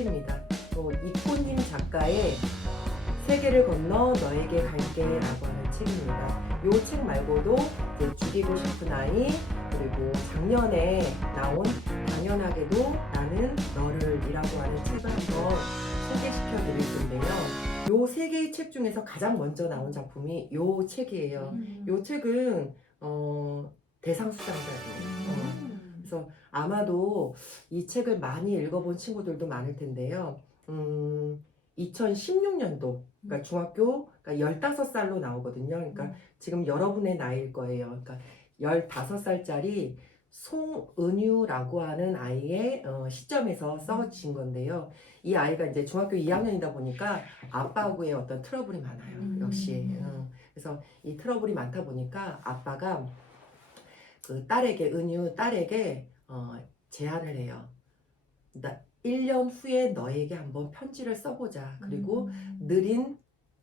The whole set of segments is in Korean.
입니다. 이코님 작가의 세계를 건너 너에게 갈게라고 하는 책입니다. 이 책 말고도 이제 죽이고 싶은 아이, 그리고 작년에 나온 당연하게도 나는 너를이라고 하는 책을 한번 소개시켜 드릴 텐데요. 요 세 개의 책 중에서 가장 먼저 나온 작품이 요 책이에요. 요 책은 대상 수상작이에요. 그래서 아마도 이 책을 많이 읽어본 친구들도 많을 텐데요. 2016년도, 그러니까 중학교, 그러니까 15살로 나오거든요. 그러니까 지금 여러분의 나이일 거예요. 그러니까 15살짜리 송은유라고 하는 아이의 시점에서 써진 건데요. 이 아이가 이제 중학교 2학년이다 보니까 아빠하고의 어떤 트러블이 많아요. 역시. 그래서 이 트러블이 많다 보니까 아빠가 그 딸에게, 은유 딸에게 제안을 해요. 1년 후에 너에게 한번 편지를 써보자. 그리고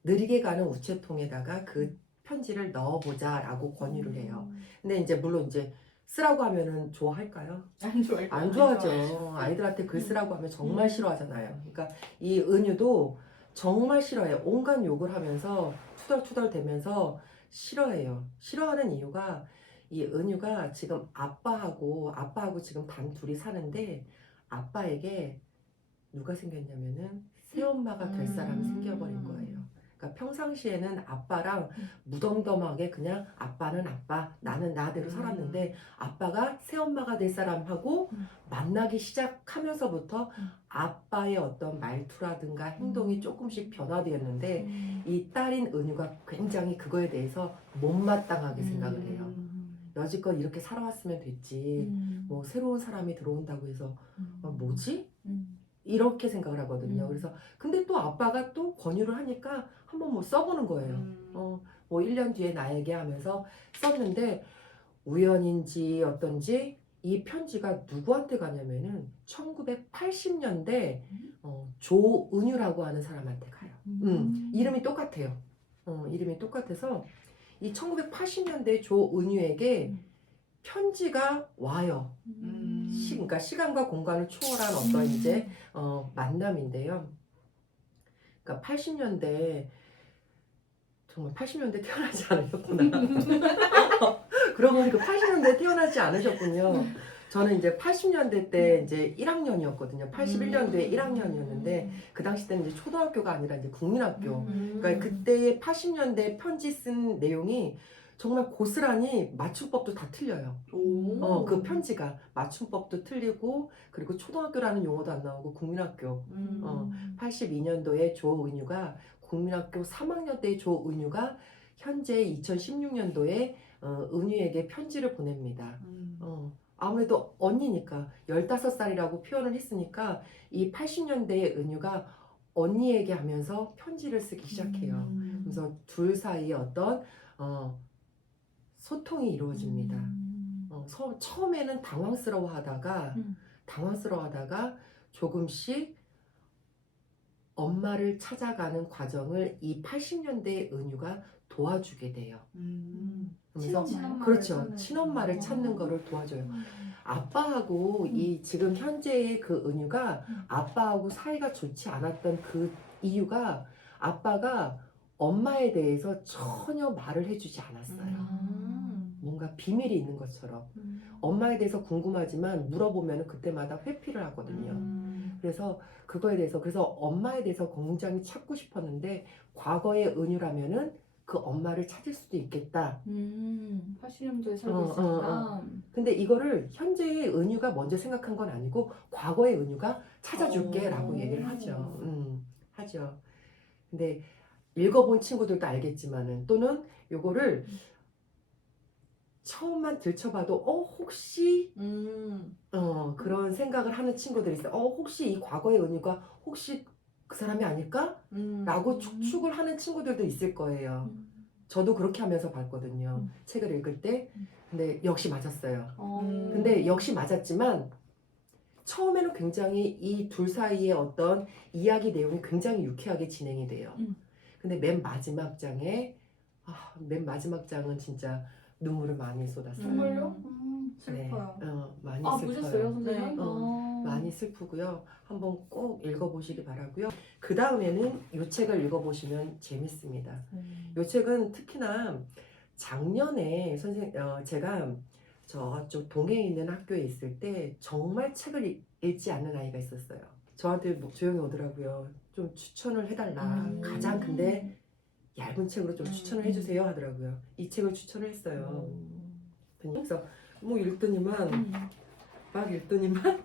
느리게 가는 우체통에다가 그 편지를 넣어보자 라고 권유를 해요. 근데 이제 물론 이제 쓰라고 하면은 좋아할까요? 안 좋아할 안 좋아하죠. 아이들한테 글 쓰라고 하면 정말 싫어하잖아요. 그러니까 이 은유도 정말 싫어해요. 온갖 욕을 하면서 투덜투덜 대면서 싫어해요. 싫어하는 이유가 이 은유가 지금 아빠하고 지금 단 둘이 사는데 아빠에게 누가 생겼냐면은 새엄마가 될 사람이 생겨버린 거예요. 그러니까 평상시에는 아빠랑 무덤덤하게 그냥 아빠는 아빠, 나는 나대로 살았는데 아빠가 새엄마가 될 사람하고 만나기 시작하면서부터 아빠의 어떤 말투라든가 행동이 조금씩 변화되었는데 이 딸인 은유가 굉장히 그거에 대해서 못마땅하게 생각을 해요. 여지껏 이렇게 살아왔으면 됐지. 뭐 새로운 사람이 들어온다고 해서 뭐지? 이렇게 생각을 하거든요. 그래서 근데 또 아빠가 또 권유를 하니까 한번 뭐 써보는 거예요. 뭐 1년 뒤에 나에게 하면서 썼는데 우연인지 어떤지 이 편지가 누구한테 가냐면은 1980년대 조은유라고 하는 사람한테 가요. 이름이 똑같아요. 이름이 똑같아서 이 1980년대 조은유에게 편지가 와요. 그러니까 시간과 공간을 초월한 어떤 이제 만남인데요. 그러니까 80년대 정말 80년대 태어나지 않으셨구나. 그러고 보니까 80년대 태어나지 않으셨군요. 저는 이제 80년대 때 이제 1학년이었거든요. 81년도에 1학년이었는데 그 당시 때는 이제 초등학교가 아니라 이제 국민학교. 그러니까 그때의 80년대 편지 쓴 내용이 정말 고스란히 맞춤법도 다 틀려요. 그 편지가 맞춤법도 틀리고 그리고 초등학교라는 용어도 안 나오고 국민학교. 82년도에 조은유가 국민학교 3학년 때 조은유가 현재 2016년도에 은유에게 편지를 보냅니다. 아무래도 언니니까 15살이라고 표현을 했으니까 이 80년대의 은유가 언니에게 하면서 편지를 쓰기 시작해요. 그래서 둘 사이에 어떤 소통이 이루어집니다. 처음에는 당황스러워하다가 조금씩 엄마를 찾아가는 과정을 이 80년대의 은유가 도와주게 돼요. 그래서 그렇죠. 친엄마를 찾는 거를 도와줘요. 아빠하고 이 지금 현재의 그 은유가 아빠하고 사이가 좋지 않았던 그 이유가 아빠가 엄마에 대해서 전혀 말을 해주지 않았어요. 뭔가 비밀이 있는 것처럼. 엄마에 대해서 궁금하지만 물어보면 그때마다 회피를 하거든요. 그래서 그거에 대해서 그래서 엄마에 대해서 굉장히 찾고 싶었는데 과거의 은유라면은 그 엄마를 찾을 수도 있겠다. 80년도에 살고 있으니까. 근데 이거를 현재의 은유가 먼저 생각한 건 아니고 과거의 은유가 찾아줄게 라고 얘기를 하죠. 하죠. 근데 읽어본 친구들도 알겠지만은 또는 요거를 처음만 들춰봐도 혹시 그런 생각을 하는 친구들이 있어요. 혹시 이 과거의 은유가 혹시 그 사람이 아닐까? 라고 축축을 하는 친구들도 있을 거예요. 저도 그렇게 하면서 봤거든요. 책을 읽을 때. 근데 역시 맞았어요. 근데 역시 맞았지만 처음에는 굉장히 이 둘 사이의 어떤 이야기 내용이 굉장히 유쾌하게 진행이 돼요. 근데 맨 마지막 장은 진짜 눈물을 많이 쏟았어요. 정말요? 슬퍼요. 많이 아, 슬퍼요. 보셨어요, 선생님? 네. 많이 슬프고요. 한번 꼭 읽어보시기 바라고요. 그 다음에는 이 책을 읽어보시면 재밌습니다. 이 책은 특히나 작년에 제가 저쪽 동해에 있는 학교에 있을 때 정말 책을 읽지 않는 아이가 있었어요. 저한테 뭐 조용히 오더라고요. 좀 추천을 해달라. 가장 근데 얇은 책으로 좀 추천을 해주세요 하더라고요. 이 책을 추천을 했어요. 그래서 뭐 읽더니만 막 읽더니만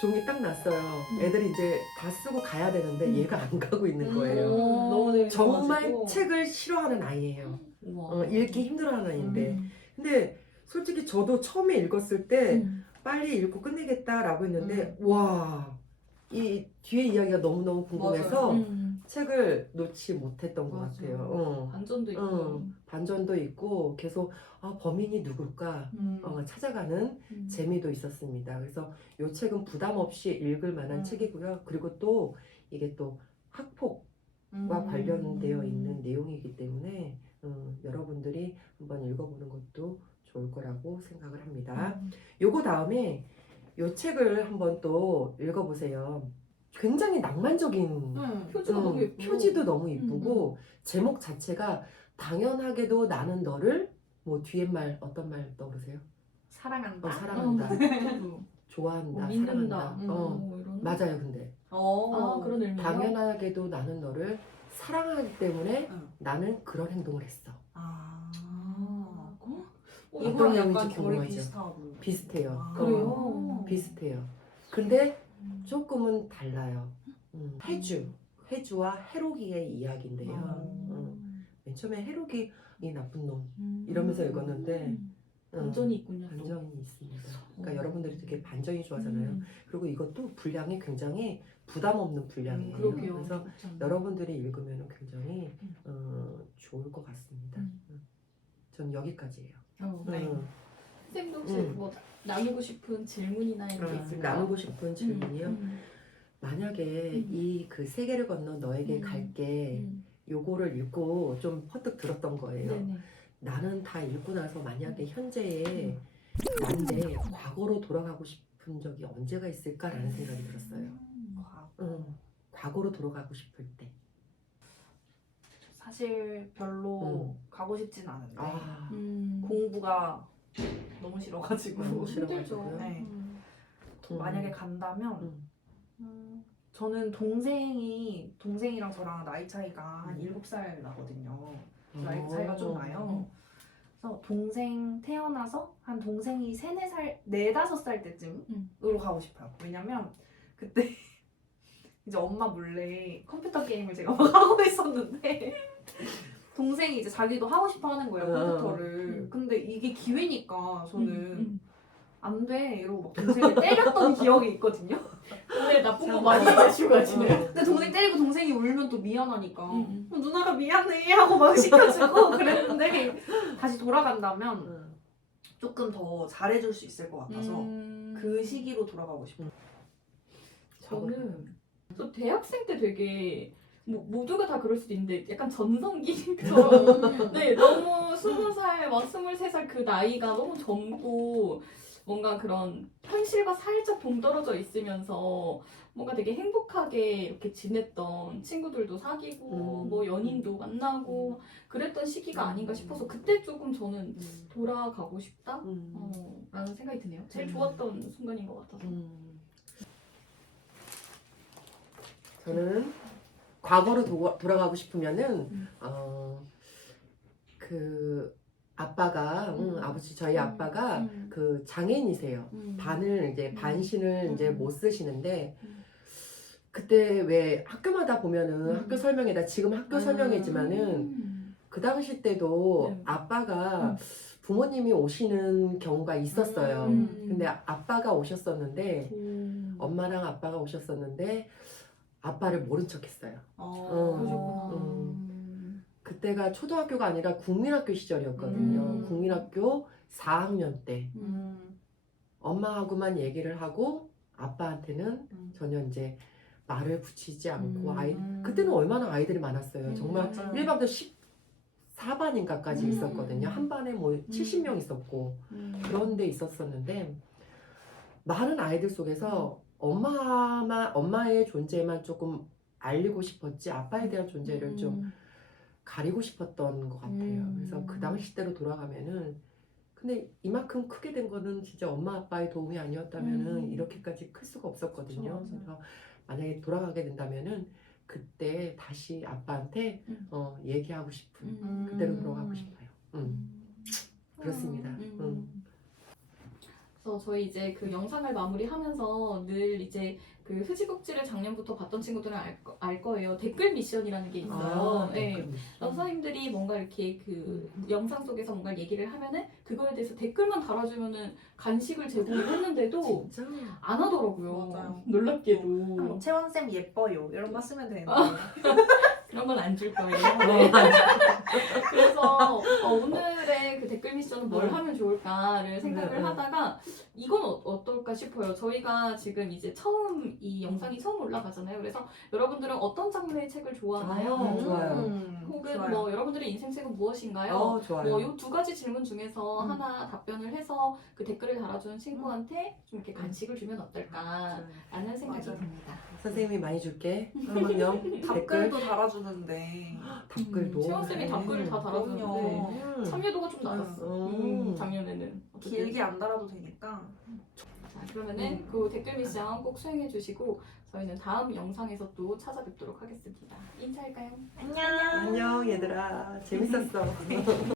종이 딱 났어요. 애들이 이제 다 쓰고 가야 되는데 얘가 안 가고 있는 거예요. 너무 재밌어가지고. 정말 책을 싫어하는 아이예요. 읽기 힘들어하는 아이인데 근데 솔직히 저도 처음에 읽었을 때 빨리 읽고 끝내겠다라고 했는데 와, 이 뒤에 이야기가 너무너무 궁금해서 책을 놓지 못했던 것 맞아요. 같아요. 반전도 있고. 반전도 있고 계속 범인이 누굴까 찾아가는 재미도 있었습니다. 그래서 이 책은 부담 없이 읽을 만한 책이고요. 그리고 또 이게 또 학폭과 관련되어 있는 내용이기 때문에 여러분들이 한번 읽어보는 것도 좋을 거라고 생각을 합니다. 요거 다음에 요 책을 한번 또 읽어보세요. 굉장히 낭만적인 표지가 너무 예쁘고. 표지도 너무 이쁘고 제목 자체가 당연하게도 나는 너를 뭐 뒤에 말 어떤 말 떠오르세요? 사랑한다. 사랑한다. 저도. 좋아한다. 믿는다. 사랑한다. 뭐 이런. 맞아요. 근데 그런 의미요? 당연하게도 나는 너를 사랑하기 때문에 나는 그런 행동을 했어. 어떤 이거랑 내용인지 약간 결이 궁금하죠? 비슷하고. 비슷해요. 그래요? 비슷해요. 근데 조금은 달라요. 회주와 해록이의 이야기인데요. 맨 처음에 해록이 이 나쁜 놈 이러면서 읽었는데 반전이 있군요. 또. 반전이 있습니다. 그러니까 여러분들이 되게 반전이 좋아하잖아요. 그리고 이것도 분량이 굉장히 부담 없는 분량이에요. 그러게요. 그래서 여러분들이 읽으면 굉장히 좋을 것 같습니다. 전 여기까지예요. 네. 선생님도 혹시 뭐 나누고 싶은 질문이나 이런 게 있을까요? 나누고 싶은 질문이요. 만약에 이 그 세계를 건너 너에게 갈게 요거를 읽고 좀 퍼뜩 들었던 거예요. 네네. 나는 다 읽고 나서 만약에 현재의 난데 과거로 돌아가고 싶은 적이 언제가 있을까라는 생각이 들었어요. 과거로 돌아가고 싶을 때. 사실 별로 가고 싶진 않은데 아, 공부가 너무 싫어가지고 너무 힘들죠. 싫어가지고요. 네. 만약에 간다면 저는 동생이랑 저랑 나이 차이가 한 7살 나거든요. 나이 차이가 좀 나요. 그래서 동생 태어나서 한 동생이 3, 4살, 4, 5살 때쯤으로 가고 싶어요. 왜냐면 그때 이제 엄마 몰래 컴퓨터 게임을 제가 막 하고 있었는데 동생이 이제 자기도 하고 싶어 하는 거예요, 컴퓨터를. 근데 이게 기회니까 저는 안 돼 이러고 막 동생을 때렸던 기억이 있거든요. 왜 나쁜 거 많이 해가지고 하시네. 근데 동생 때리고 동생이 울면 또 미안하니까 누나가 미안해 하고 막 시켜주고 그랬는데 다시 돌아간다면 조금 더 잘해줄 수 있을 것 같아서 그 시기로 돌아가고 싶어요. 저는 저 대학생 때 되게 뭐 모두가 다 그럴 수도 있는데 약간 전성기처럼 네 너무 20살 막 23살 그 나이가 너무 젊고 뭔가 그런 현실과 살짝 동떨어져 있으면서 뭔가 되게 행복하게 이렇게 지냈던 친구들도 사귀고 뭐 연인도 만나고 그랬던 시기가 아닌가 싶어서 그때 조금 저는 돌아가고 싶다 라는 생각이 드네요. 제일 좋았던 순간인 것 같아서. 저는 과거로 돌아가고 싶으면은 그 아빠가 아버지 저희 아빠가 그 장애인이세요. 반을 이제 반신을 이제 못 쓰시는데 그때 왜 학교마다 보면은 학교 설명에다 지금 학교 설명이지만은 그 당시 때도 네. 아빠가 부모님이 오시는 경우가 있었어요. 근데 아빠가 오셨었는데 엄마랑 아빠가 오셨었는데 아빠를 모른 척했어요. 그때가 초등학교가 아니라 국민학교 시절이었거든요. 국민학교 4학년 때 엄마하고만 얘기를 하고 아빠한테는 전혀 이제 말을 붙이지 않고 그때는 얼마나 아이들이 많았어요. 정말 맞아요. 일반도 4반인가까지 있었거든요. 한 반에 뭐 70명 있었고 그런 데 있었었는데 많은 아이들 속에서 엄마의 존재만 조금 알리고 싶었지 아빠에 대한 존재를 좀 가리고 싶었던 것 같아요. 그래서 그 당시 때로 돌아가면은 근데 이만큼 크게 된 거는 진짜 엄마 아빠의 도움이 아니었다면은 이렇게까지 클 수가 없었거든요. 그쵸, 그래서 만약에 돌아가게 된다면은 그때 다시 아빠한테 얘기하고 싶은 그때로 돌아가고 싶어요. 그렇습니다. 그래서 저희 이제 그 영상을 마무리하면서 늘 이제 그 흐지국지를 작년부터 봤던 친구들은 알 거예요. 댓글 미션이라는 게 있어요. 네. 선생님들이 뭔가 이렇게 그 영상 속에서 뭔가 얘기를 하면은 그거에 대해서 댓글만 달아주면은 간식을 제공을 했는데도 진짜 안 하더라고요. 맞아요. 놀랍게도. 채원쌤 예뻐요 이런 거 쓰면 되는데 그런 건 안 줄 거예요. 그래서 오늘의 그 댓글 미션은 뭘 하면 좋을까를 생각을 하다가 이건 어떨까 싶어요. 저희가 지금 이제 처음 이 영상이 처음 올라가잖아요. 그래서 여러분들은 어떤 장르의 책을 좋아하나요? 좋아요. 혹은 좋아요. 뭐 여러분들의 인생책은 무엇인가요? 좋아요. 뭐 이 두 가지 질문 중에서 하나 답변을 해서 그 댓글을 달아주는 친구한테 좀 이렇게 간식을 주면 어떨까라는 생각이 맞아요. 듭니다. 선생님이 많이 줄게. 그럼요. 답글도 달아주는데 답글도. 채원쌤이 답글을 다 달아주는데 그럼요. 참여도가 좀 낮았어. 작년에는. 어쨌든. 길게 안 달아도 되니까 자, 그러면은 그 댓글 미션 꼭 수행해 주시고 저희는 다음 영상에서 또 찾아뵙도록 하겠습니다. 인사할까요? 안녕 안녕 얘들아. 재밌었어.